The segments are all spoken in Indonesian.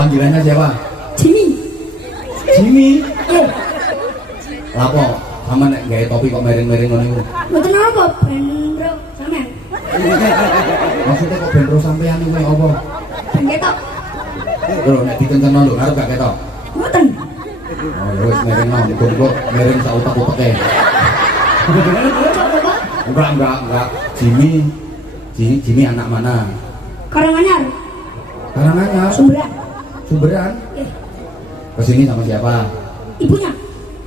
Panggilannya siapa? Jimmy. Jimmy. Eh, Lapo, sama nek gawe topi kok miring-miring ngono iku. mboten apa ben bro sampean. Maksudnya kok ben terus sampean iku apa? Ben ketok. Lho nek dikencengno lho arep gak ketok. Mboten. Oh ya wis miring nang muga-muga miring sak utek-uteke. Enggak. Jimmy anak mana? Karanganyar. Karanganyar. Sumberan. Kesini sama siapa? Ibunya.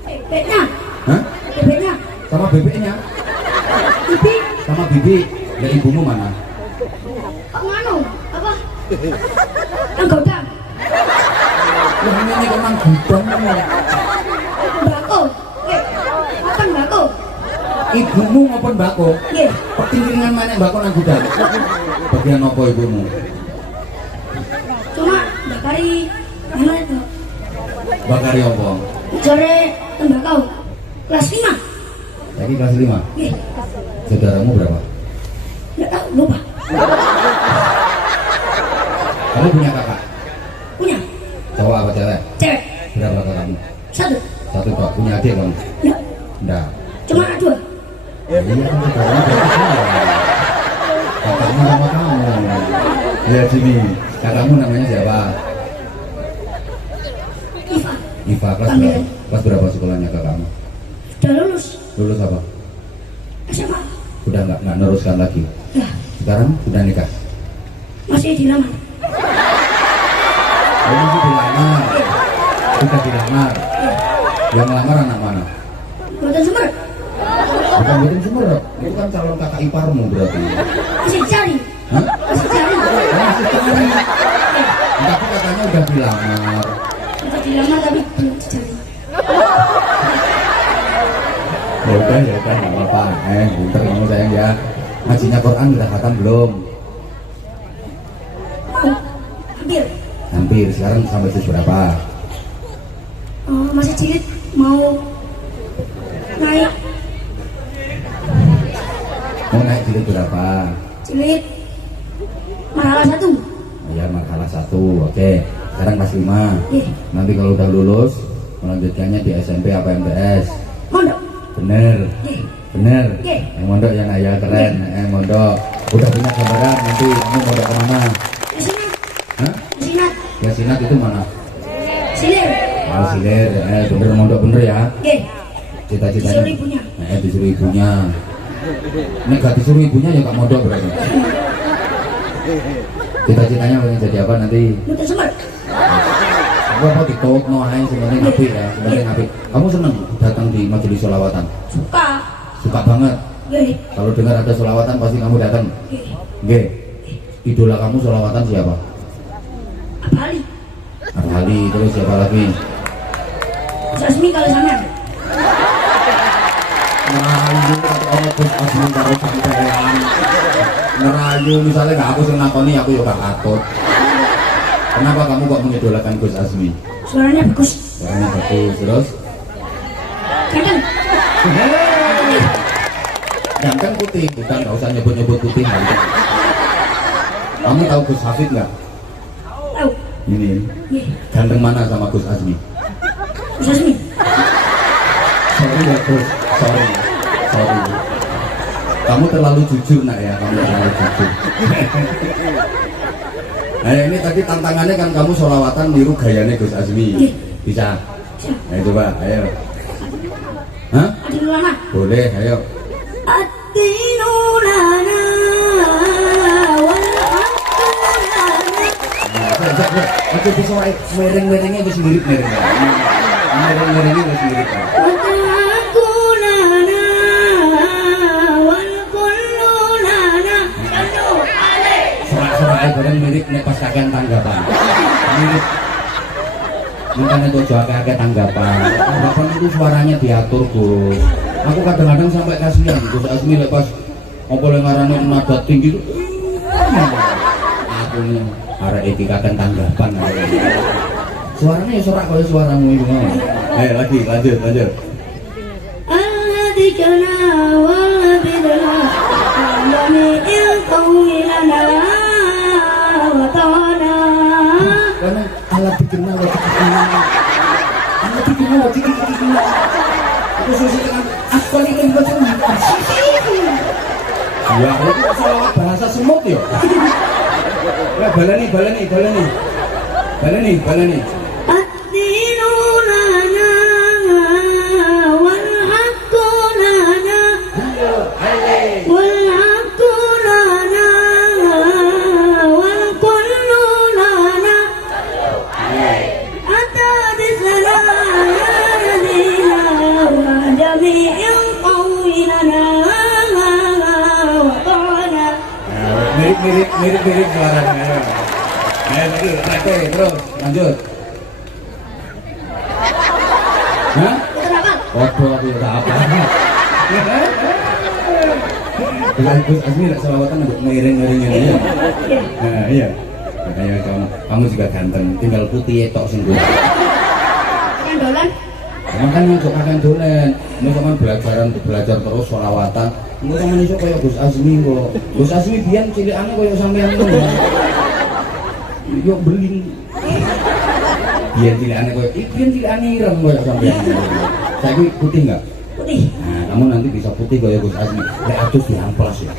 Bebeknya. Hah? Bebeknya. Sama bebeknya? Bibi. Sama bibi. Ya ibumu mana? Nganu, apa? Anggoda. Lah ini kok nang gudang ngono. Bako. Makan bako. Ibumu maupun mbako? Nggih. Pertinggiringan mana mbako nang gudang? Bagian apa ibumu? Cuma bakari mana itu? Bakari apa? Jare tembakau. Kelas 5. Lagi kelas 5? Nggih. Saudaramu berapa? Enggak tahu, lupa. Kamu punya kakak? Punya. Cowok apa cewek? Cewek. Berapa kakakmu? 1. Satu kok. Punya adik kamu? Enggak. Enggak. Cuma 2. Iya kan saudaranya berarti semua. Kakakmu sama kamu. Ya Jimmy, kakakmu namanya siapa? Iva. Iva, kelas berapa? Kelas berapa sekolahnya kakakmu? Udah lulus. Lulus apa? SMA. Udah nggak neruskan lagi. Ya, Sekarang udah nikah. masih dilamar. Oh, masih dilamar. Sudah dilamar. Yang melamar anak mana? Buatan Sumber. Bukan Sumerep. Itu kan calon kakak iparmu berarti. Masih cari. Hah? Masih cari. Masih cari. Tapi katanya udah dilamar. Udah dilamar tapi belum dicari. Ya udah nggak apa-apa. Bentar kamu sayang ya. Ngajinya Quran udah khatam belum? Mau. Hampir. Hampir. Sekarang sampai juz berapa? Masih cilik. Mau naik. Mau naik jilid berapa? Cilik. Marhala 1. Ya marhalah 1. Oke. Sekarang kelas 5. Iya. Nanti kalau udah lulus melanjutkannya di SMP apa MTS? Mondok. Bener. Iya. Bener. Iya. Yang mondok yang ayah keren. Mondok. Udah punya gambaran nanti kamu mondok kemana? Sinat. Hah? Sinat. Ya Sinat itu mana? Silir. Oh Silir. Bener mondok bener ya. Iya. Cita-citanya. Disuruh ibunya. Disuruh ibunya. Ini gak disuruh ibunya ya gak mondok berarti. Cita-citanya pengen jadi apa nanti? Buatan Sumber. Aku apa ditok no ae sebenarnya ngapi ya, sebenarnya ngapi. Kamu seneng datang di majelis sholawatan? Suka. Suka banget. Iya. Kalau dengar ada sholawatan pasti kamu datang. Iya. Nggih. Idola kamu sholawatan siapa? Abali. Abali, terus siapa lagi? Sasmi kalau sama. Ngerayu kalau Gus Asmi karo sampean. Ngerayu misalnya gak aku sing nakoni aku yo gak katut. Kenapa kamu kok mengidolakan Gus Asmi? Suaranya bagus. Suaranya bagus, terus? Ganteng. Ganteng putih, bukan gak usah nyebut-nyebut putih ganteng. Kamu tahu Gus Hafid nggak? Tahu. Ini Iya. ganteng mana sama Gus Asmi? Sasmi. Sorry ya Gus, sorry. Kamu terlalu jujur nak ya, kamu terlalu jujur. Nah ini tadi tantangannya kan kamu sholawatan niru gayanya Gus Asmi. Iya. Bisa? Bisa. Ayo coba, ayo. Hah? Adil lana. Boleh, ayo. Adil lana wal haqqu lana. Oke, bisa mereng-merengnya bisa mirip mereng. Mereng-merengnya bisa mirip. Haqqu lana wal kullu lana. Sallu alaihi. Sorak-sorak bareng mirip nek pas kakean tanggapan. Mirip. Makanya tuh kakek tanggapan. Tanggapan itu suaranya diatur, Gus. Aku kadang-kadang sampai kasihan Gus Asmi lepas apa yang ngarane nada tinggi. Aku nih arek iki kakek tanggapan. Suaranya ya sorak kaya suaramu itu. Ayo lagi lanjut. Alladzi kana wa bidna amani il qawmi lana wa ta'ala. Karena malah dikenal lagi dikenal. Malah dikenal lagi dikenal. Khususnya dengan aku ini betul. Ya, itu soal bahasa semut ya. Ya, balani. الدين لنا والحق لنا والحق لنا والكل لنا أتى بسلام نبينا وجميع القوم لنا وطعنا. Mirip suaranya. Terus lanjut. Hah? Kenapa? Waduh, aku tak apa. Gus Azmi nak selawatan untuk miring-miringin dia. Nah, iya. Makanya kamu juga ganteng, tinggal putih tok sing gue. Kan dolan? Makan untuk makan dolen. Ini kan belajar terus selawatan. Ini kan manusia kayak Gus Azmi kok. Gus Azmi biyen cilikane kayak sampean ngono. Yo beling. Biyen cilikane ireng kayak sampean. Saiki putih enggak? Putih. Nah, kamu nanti bisa putih kayak Gus Azmi. Lek atus diamplas ya.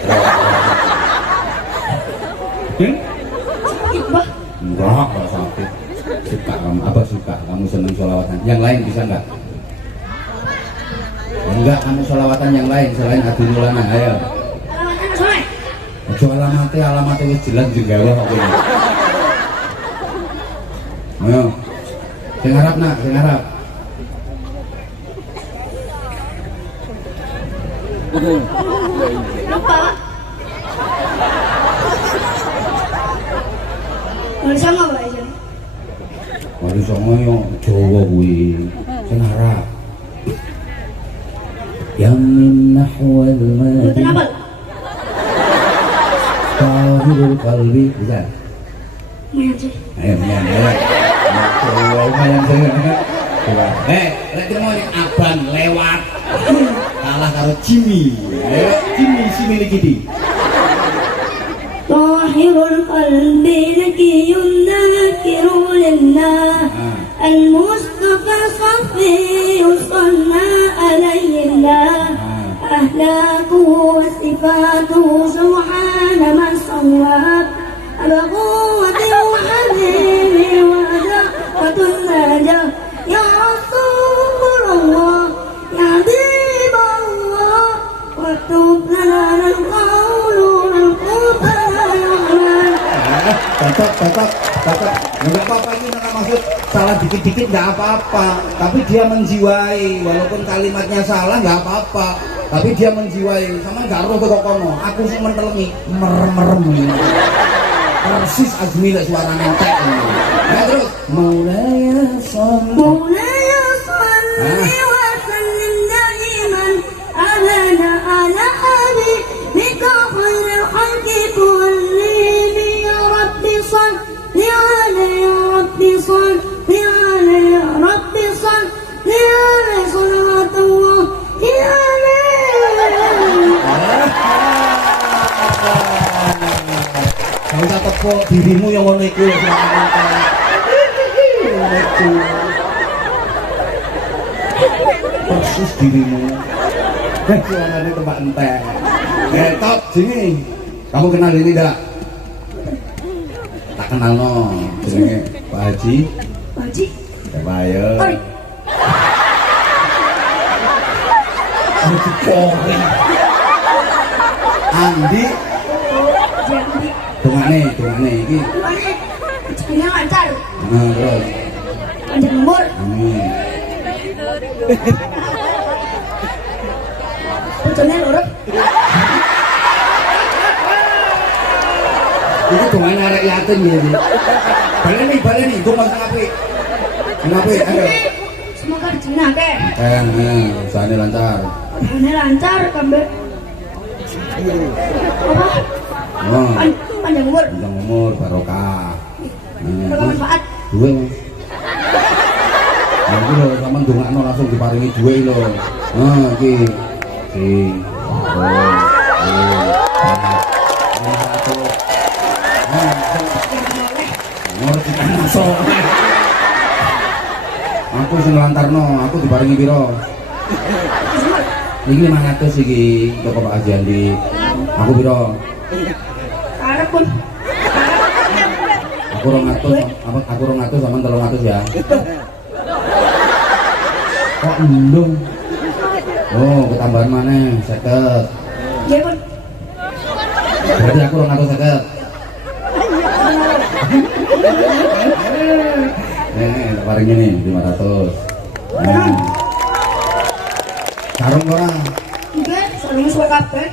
Sakit, Bah. Enggak sakit. Suka kamu, apa suka? Kamu senang sholawatan. Yang lain bisa enggak? Enggak, kamu sholawatan yang lain selain Adinulana. Ayo. Alamatnya soleh. Ojo alamatnya wis jelas juga wah kok ini. Ayo. Sing arep nak, sing arep. Lupa. Wali Songo, Pak Ijan. Wali Songo yo Jawa kuwi. Sing arep. Yang min nahwal Betul madi apa? tahirul qalbi bisa. Lumayan sih. Ayo lumayan sih. Coba. Lek mau abang lewat. Kalah karo Jimmy. Ayo Jimmy si milik ini. طاهر القلب نقي ذاكر لله المصطفى صفي صلى عليه الله أهلاكه وصفاته سبحان من صواب بقوة وحبيب ودعوة النجاة يا رسول الله يا حبيب الله واكتب لنا القول والقرآن Tetap. Enggak apa-apa ini nggak maksud salah dikit-dikit nggak apa-apa. Tapi dia menjiwai, walaupun kalimatnya salah nggak apa-apa. Tapi dia menjiwai, sama nggak roh kok kono. Aku sih mentelemi, merem. Persis Azmi lek suaranya entek. Ya terus. Maulaya sholli. مولاي صل وسلم دائما ابدا على حبيبك خير الخلق كلهم يا رب صل عليه يا رب صل عليه يا رب صل عليه صلوات الله عليه. Kau usah tepuk dirimu yang ngono iku. Persis dirimu. Suaranya tempat entek. Top sini. Kamu kenal ini enggak? Tak kenal no. Jenenge Pak Haji. Pak Haji. Pak ayo. Oi. Polri. Andi. Jadi, Dongane iki. rezekinya lancar, Nah, terus. panjang umur. Bojone loro. Itu dongane arek yatim ya. Baleni, gua mau ngapain? Ngapain? Ayo. Semoga rezekinya akeh. Usahanya lancar. Ini lancar kambe. Apa? Oh, Panjang umur. panjang umur, barokah. Bermanfaat. Duwe Mas. Nah, iki lho sampean ndongakno langsung diparingi duwe lho. Nah, iki. Ngerti kan masuk. Aku sing nglantarno, aku dibarengi piro? Iki 500 iki toko Pak Haji Andi. Aku piro? Karep pun. Aku 200, aku 200 sama 300 ya. Kok endung? Oh, ketambahan mana? 50. Nggih pun. Berarti aku 250. Tak paringin nih 500. Nah. Sarung ora? Nggih, sarung suwe kabeh.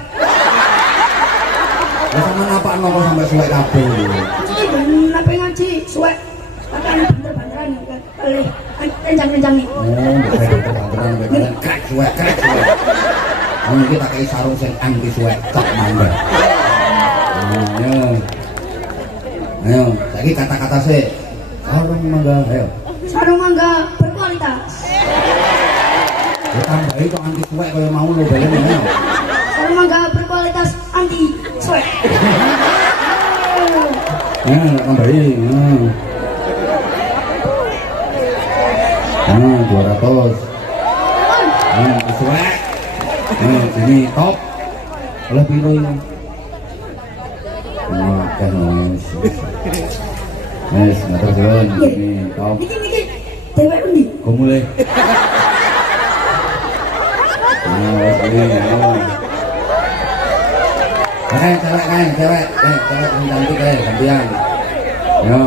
Ya sama napa kok sampai suwek kabeh lho. Iki ben nape ngaji suwe. Akan banter-banteran kali enjang-enjang iki. Oh, banteran banteran krek suwek. Ini kita pakai sarung sing anti suwek cok mangga. Ayo. Ayo, saiki kata-kata sih. Sarung mangga, ayo. Sarung mangga berkualitas. Ya tambahi kok anti suwek kaya mau lho bayang ayo. Sarung mangga berkualitas anti suwe. Tak tambahi. Nah, 200. Suwek. Sini top. Oleh piro ini? Kan wis ngatur suwun ini top. Niki dewek endi? Kok mulai? Wis ini. Cewek, cewek sing cantik gantian. Yo.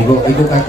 Iku kakak